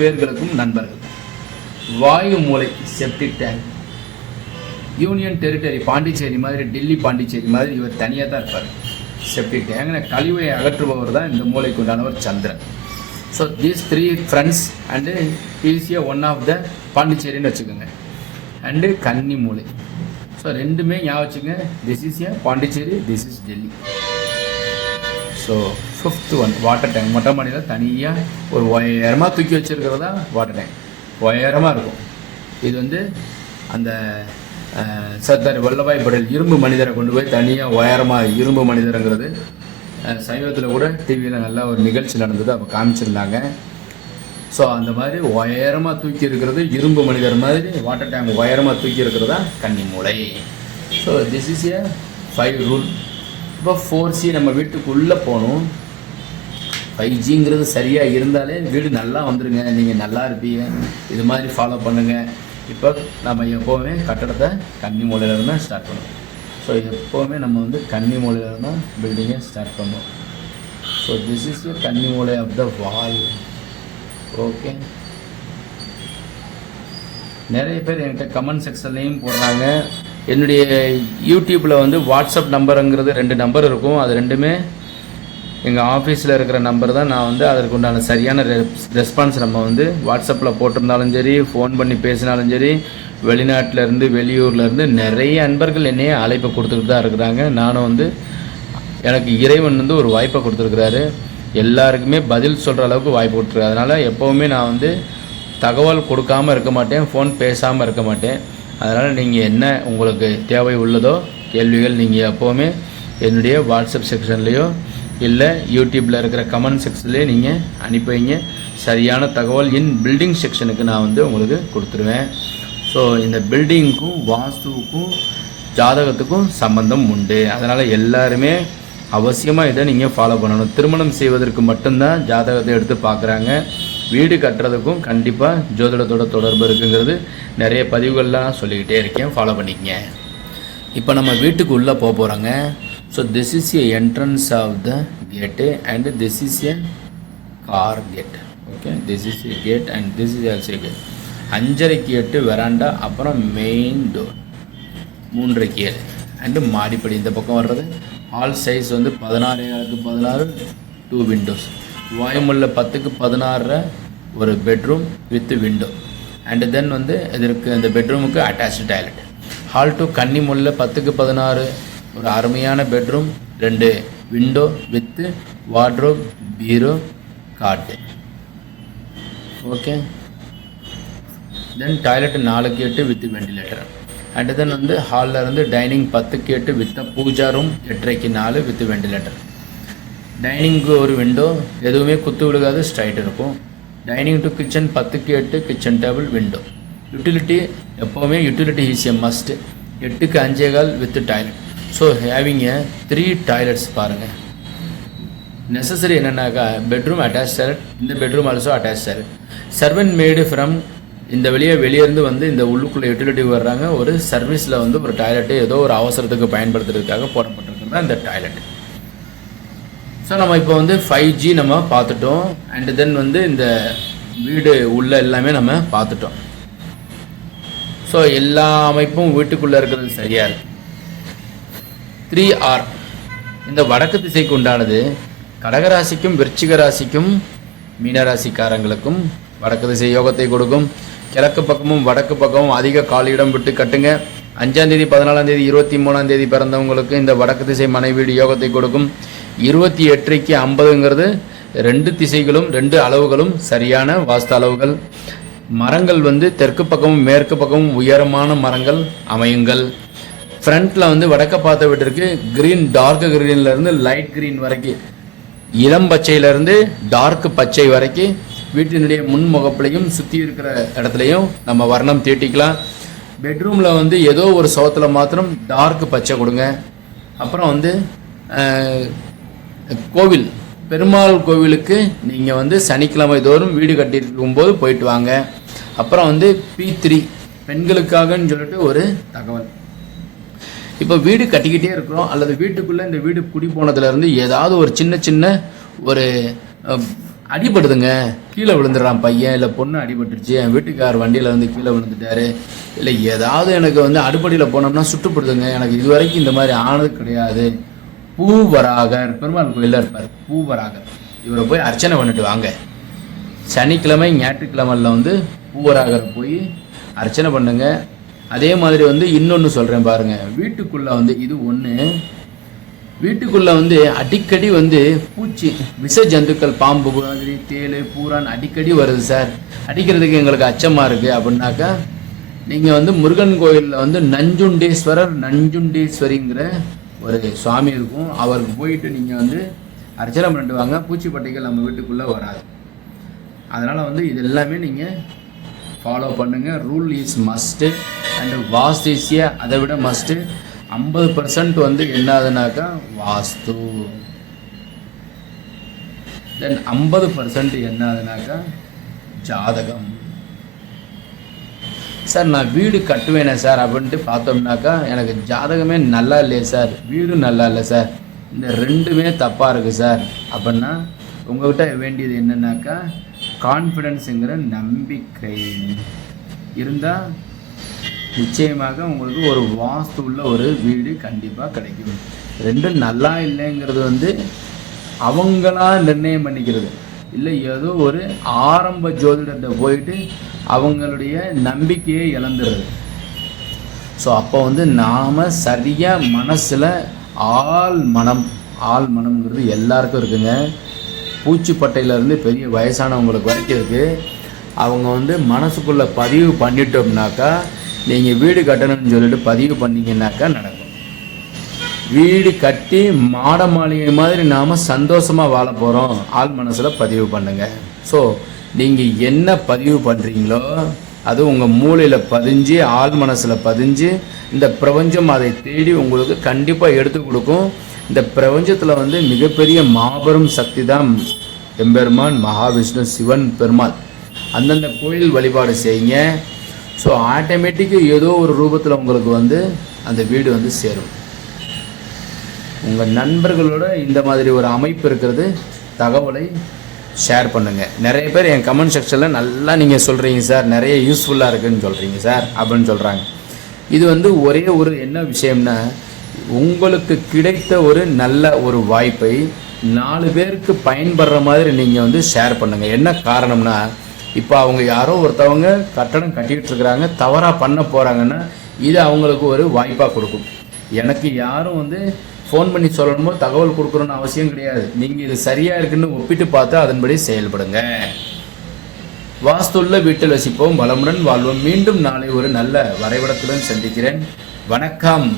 பேர்களுக்கும் நண்பர்கள். வாயு மூலை septic tank union territory Pondicherry மாதிரி, டெல்லி பாண்டிச்சேரி மாதிரி இவர் தனியாக தான் இருப்பார். செப்டிக் டேங்க் கழிவை அகற்றுபவர் தான் இந்த மூளைக்கு உண்டானவர் சந்திரன். ஸோ தீஸ் 3 ஃப்ரெண்ட்ஸ் அண்டு ஈஸியாக ஒன் ஆஃப் த பாண்டிச்சேரின்னு வச்சுக்கோங்க. அண்டு கன்னி மூளை. ஸோ ரெண்டுமே ஞாபகம் வச்சுங்க. This is A Pondicherry, this is Delhi. So 5th one water tank. மொட்டை மாடியில் தனியாக ஒரு உயரமாக தூக்கி வச்சுருக்கிறதா வாட்டர் டேங்க். உயரமாக இருக்கும். இது வந்து அந்த சர்தார் வல்லபாய் பட்டேல் இரும்பு மனிதரை கொண்டு போய் தனியாக உயரமாக இரும்பு மனிதருங்கிறது சைவத்தில் கூட டிவியில் நல்லா ஒரு நிகழ்ச்சி நடந்தது, அப்போ காமிச்சிருந்தாங்க. ஸோ அந்த மாதிரி உயரமாக தூக்கி இருக்கிறது இரும்பு மனிதர் மாதிரி வாட்டர் டேங்க் உயரமாக தூக்கி இருக்கிறதா கன்னி மூளை. So this is A 5 rule. இப்போ 4C நம்ம வீட்டுக்குள்ளே போகணும். 5Gங்கிறது சரியாக இருந்தாலே வீடு நல்லா வந்துடுங்க, நீங்கள் நல்லா இருப்பீங்க. இது மாதிரி ஃபாலோ பண்ணுங்கள். இப்போ நம்ம எப்போவுமே கட்டடத்தை கன்னி மூலையில் தான் ஸ்டார்ட் பண்ணுவோம். ஸோ எப்போவுமே நம்ம வந்து கன்னி மூலையில் தான் பில்டிங்கை ஸ்டார்ட் பண்ணுவோம். ஸோ திஸ் இஸ் த கன்னி மூலை ஆஃப் த வால். ஓகே, நிறைய பேர் என்கிட்ட கமெண்ட் செக்ஷன்லேயும் போடுறாங்க. என்னுடைய யூடியூப்பில் வந்து வாட்ஸ்அப் நம்பருங்கிறது 2 நம்பர் இருக்கும். அது ரெண்டுமே எங்கள் ஆஃபீஸில் இருக்கிற நம்பர் தான். நான் வந்து அதற்கு உண்டான சரியான ரெஸ்பான்ஸ் நம்ம வந்து வாட்ஸ்அப்பில் போட்டிருந்தாலும் சரி, ஃபோன் பண்ணி பேசினாலும் சரி, வெளிநாட்டிலேருந்து வெளியூர்லேருந்து நிறைய அன்பர்கள் என்னையே அழைப்பை கொடுத்துக்கிட்டு தான் இருக்கிறாங்க. நானும் வந்து எனக்கு இறைவன் வந்து ஒரு வாய்ப்பை கொடுத்துருக்குறாரு. எல்லாருக்குமே பதில் சொல்கிற அளவுக்கு வாய்ப்பு கொடுத்துருக்காரு. அதனால் எப்போவுமே நான் வந்து தகவல் கொடுக்காமல் இருக்க மாட்டேன், ஃபோன் பேசாமல் இருக்க மாட்டேன். அதனால் நீங்கள் என்ன உங்களுக்கு தேவை உள்ளதோ கேள்விகள் நீங்கள் எப்போவுமே என்னுடைய வாட்ஸ்அப் செக்ஷன்லேயோ இல்லை யூடியூப்பில் இருக்கிற கமெண்ட் செக்ஷன்லேயே நீங்கள் அனுப்பி வைங்க. சரியான தகவல் பில்டிங் செக்ஷனுக்கு நான் வந்து உங்களுக்கு கொடுத்துருவேன். ஸோ இந்த பில்டிங்க்கும் வாஸ்துவுக்கும் ஜாதகத்துக்கும் சம்பந்தம் உண்டு. அதனால் எல்லாருமே அவசியமாக இதை நீங்கள் ஃபாலோ பண்ணணும். திருமணம் செய்வதற்கு மட்டும்தான் ஜாதகத்தை எடுத்து பார்க்குறாங்க. வீடு கட்டுறதுக்கும் கண்டிப்பாக ஜோதிடத்தோட தொடர்பு இருக்குங்கிறது நிறைய பதிவுகள்லாம் சொல்லிக்கிட்டே இருக்கேன். ஃபாலோ பண்ணிக்கங்க. இப்போ நம்ம வீட்டுக்கு உள்ளே போக போகிறோங்க. So this is a entrance of the gate and this is a car gate. Okay, this is a gate and this is also gate. 5:30 gate veranda, அப்புறம் மெயின் டோர் 3:30 கேட் அண்டு மாடிப்படி இந்த பக்கம் வர்றது. ஹால் சைஸ் வந்து 16x16 2 Windows. வாயுமுள்ள 10x16 ஒரு bedroom with window. And then வந்து இதற்கு இந்த பெட்ரூமுக்கு அட்டாச்சு டாய்லெட். ஹால் டு கன்னிமுள்ள 10x16 ஒரு அருமையான பெட்ரூம், 2 விண்டோ வித் வார்ட்ரோப், பீரோ, cot. Okay, then toilet 4x8 with ventilator. And then வந்து ஹாலில் இருந்து dining 10x8 with puja room 8:30x4 with ventilator. டைனிங்க்கு ஒரு விண்டோ, எதுவுமே குத்து விழுகாது, ஸ்ட்ரைட் இருக்கும். Dining to kitchen 10x8 kitchen table window. Utility எப்போவுமே utility is a must. 8x5 with toilet. So having a 3 toilets பாருங்கள். நெசசரி என்னென்னாக்கா பெட்ரூம் அட்டாச் டாய்லெட், இந்த bedroom also attach toilet. Servant maid from இந்த வெளியேருந்து வந்து இந்த உள்ளுக்குள்ளே யூட்டிலிட்டி வர்றாங்க. ஒரு சர்வீஸில் வந்து ஒரு டாய்லெட்டு ஏதோ ஒரு அவசரத்துக்கு பயன்படுத்துறதுக்காக போடப்பட்டிருக்கிறது தான் இந்த டாய்லெட். ஸோ நம்ம இப்போ வந்து 5G நம்ம பார்த்துட்டோம். அண்டு தென் வந்து இந்த வீடு உள்ள எல்லாமே நம்ம பார்த்துட்டோம். ஸோ எல்லா அமைப்பும் வீட்டுக்குள்ளே இருக்கிறது சரியாக இருக்குது. 3R இந்த வடக்கு திசைக்கு உண்டானது. கடகராசிக்கும் விருச்சிக ராசிக்கும் மீனராசிக்காரங்களுக்கும் வடக்கு திசை யோகத்தை கொடுக்கும். கிழக்கு பக்கமும் வடக்கு பக்கமும் அதிக காலியிடம் விட்டு கட்டுங்க. 5ஆம் தேதி 14ஆம் தேதி 23ஆம் தேதி பிறந்தவங்களுக்கு இந்த வடக்கு திசை மனை வீடு யோகத்தை கொடுக்கும். 28:50ங்கிறது 2 திசைகளும் 2 அளவுகளும் சரியான வாஸ்து அளவுகள். மரங்கள் வந்து தெற்கு பக்கமும் மேற்கு பக்கமும் உயரமான மரங்கள் அமையுங்கள். ஃப்ரண்ட்டில் வந்து வடக்க பார்த்த வீட்டிற்கு க்ரீன், டார்க் க்ரீன்லேருந்து லைட் க்ரீன் வரைக்கும், இளம் பச்சையிலேருந்து டார்க் பச்சை வரைக்கும் வீட்டினுடைய முன்முகப்புலையும் சுற்றி இருக்கிற இடத்துலையும் நம்ம வர்ணம் தீட்டிக்கலாம். பெட்ரூமில் வந்து ஏதோ ஒரு சோத்தில் மாத்திரம் டார்க் பச்சை கொடுங்க. அப்புறம் வந்து கோவில், பெருமாள் கோவிலுக்கு நீங்கள் வந்து சனிக்கிழமை தோறும் வீடு கட்டியிருக்கும்போது போயிட்டு வாங்க. அப்புறம் வந்து P3 பெண்களுக்காகன்னு சொல்லிட்டு ஒரு தகவல். இப்போ வீடு கட்டிக்கிட்டே இருக்கிறோம், அல்லது வீட்டுக்குள்ளே இந்த வீடு குடி போனதுலேருந்து ஏதாவது ஒரு சின்ன ஒரு அடிபடுதுங்க, கீழே விழுந்துடுறான் பையன், இல்லை பொண்ணு அடிபட்டுருச்சு, என் வீட்டுக்கார் வண்டியில் வந்து கீழே விழுந்துட்டாரு, இல்லை ஏதாவது எனக்கு வந்து அடுப்படியில் போனோம்னா சுட்டுப்படுதுங்க, எனக்கு இது வரைக்கும் இந்த மாதிரி ஆனது கிடையாது. பூவராகர் பெருமாள் கோயிலில் இருப்பார், பூவராகர். இவரை போய் அர்ச்சனை பண்ணிட்டு வாங்க. சனிக்கிழமை ஞாயிற்றுக்கிழமையில் வந்து பூவராகர் போய் அர்ச்சனை பண்ணுங்க. அதே மாதிரி வந்து இன்னொன்று சொல்கிறேன் பாருங்கள். வீட்டுக்குள்ளே வந்து இது ஒன்று, வீட்டுக்குள்ளே வந்து அடிக்கடி வந்து பூச்சி விஷ ஜந்துக்கள், பாம்பு மாதிரி, தேள், பூரான் அடிக்கடி வருது சார், அடிக்கிறதுக்கு எங்களுக்கு அச்சமாக இருக்குது அப்படின்னாக்கா, நீங்கள் வந்து முருகன் கோயிலில் வந்து நஞ்சுண்டேஸ்வரிங்கிற ஒரு சுவாமி இருக்கும், அவருக்கு போயிட்டு நீங்கள் வந்து அர்ச்சனை பண்ணிட்டு வாங்க. பூச்சிப்பட்டைகள் நம்ம வீட்டுக்குள்ளே வராது. அதனால் வந்து இது எல்லாமே நீங்கள் ஃபாலோ பண்ணுங்கள். ரூல் இஸ் மஸ்ட்டு அண்டு வாஸ்து ஈஸியா அதை விட மஸ்ட்டு. 50% வந்து என்னதுனாக்கா வாஸ்து, தென் 50% என்னதுனாக்கா ஜாதகம். சார் நான் வீடு கட்டுவேனே சார் அப்படின்ட்டு பார்த்தோம்னாக்கா எனக்கு ஜாதகமே நல்லா இல்லையே சார், வீடும் நல்லா இல்லை சார், இந்த ரெண்டுமே தப்பாக இருக்குது சார் அப்படின்னா உங்கள்கிட்ட வேண்டியது என்னன்னாக்கா கான்ஃபிடென்ஸுங்கிற நம்பிக்கை இருந்தால் நிச்சயமாக உங்களுக்கு ஒரு வாஸ்து உள்ள ஒரு வீடு கண்டிப்பாக கிடைக்கும். ரெண்டும் நல்லா இல்லைங்கிறது வந்து அவங்களா நிர்ணயம் பண்ணிக்கிறது இல்லை, ஏதோ ஒரு ஆரம்ப ஜோதிடத்தை போயிட்டு அவங்களுடைய நம்பிக்கையை இழந்துடுறது. ஸோ அப்போ வந்து நாம் சரியாக மனசில் ஆள் மனம்ங்கிறது எல்லாருக்கும் இருக்குங்க. பூச்சிப்பட்டையிலேருந்து பெரிய வயசானவங்களுக்கு வரைக்கும் இருக்குது. அவங்க வந்து மனசுக்குள்ளே பதிவு பண்ணிட்டோம்னாக்கா, நீங்கள் வீடு கட்டணும்னு சொல்லிட்டு பதிவு பண்ணிங்கன்னாக்கா நடக்கும். வீடு கட்டி மாட மாளிகை மாதிரி நாம் சந்தோஷமாக வாழ போகிறோம், ஆள் மனசில் பதிவு பண்ணுங்கள். ஸோ நீங்கள் என்ன பதிவு பண்ணுறீங்களோ அது உங்கள் மூளையில் பதிஞ்சு, ஆள் மனசில் பதிஞ்சு, இந்த பிரபஞ்சம் அதை தேடி உங்களுக்கு கண்டிப்பாக எடுத்து கொடுக்கும். இந்த பிரபஞ்சத்தில் வந்து மிகப்பெரிய மாபெரும் சக்தி தான் எம்பெருமான் மகாவிஷ்ணு, சிவன் பெருமாள். அந்தந்த கோயில் வழிபாடு செய்யுங்க. ஸோ ஆட்டோமேட்டிக்கு ஏதோ ஒரு ரூபத்தில் உங்களுக்கு வந்து அந்த வீடு வந்து சேரும். உங்கள் நண்பர்களோட இந்த மாதிரி ஒரு அமைப்பு இருக்கிறது தகவலை ஷேர் பண்ணுங்கள். நிறைய பேர் என் கமெண்ட் செக்ஷனில் நல்லா நீங்கள் சொல்கிறீங்க சார், நிறைய யூஸ்ஃபுல்லாக இருக்குதுன்னு சொல்கிறீங்க சார் அப்படின்னு சொல்கிறாங்க. இது வந்து ஒரே ஒரு என்ன விஷயம்னா, உங்களுக்கு கிடைத்த ஒரு நல்ல ஒரு வாய்ப்பை 4 பேருக்கு பயன்படுற மாதிரி நீங்கள் வந்து ஷேர் பண்ணுங்கள். என்ன காரணம்னா, இப்போ அவங்க யாரோ ஒருத்தவங்க கட்டடம் கட்டிகிட்டு இருக்கிறாங்க, தவறாக பண்ண போகிறாங்கன்னா இது அவங்களுக்கு ஒரு வாய்ப்பாக கொடுக்கும். எனக்கு யாரும் வந்து ஃபோன் பண்ணி சொல்லணுமோ தகவல் கொடுக்குறோன்னு அவசியம் கிடையாது. நீங்கள் இது சரியாக இருக்குன்னு ஒப்பிட்டு பார்த்து அதன்படி செயல்படுங்க. வாஸ்துள்ள வீட்டில் வசிப்போம், வளமுடன் வாழ்வோம். மீண்டும் நாளை ஒரு நல்ல வரைபடத்துடன் சந்திக்கிறேன். வணக்கம்.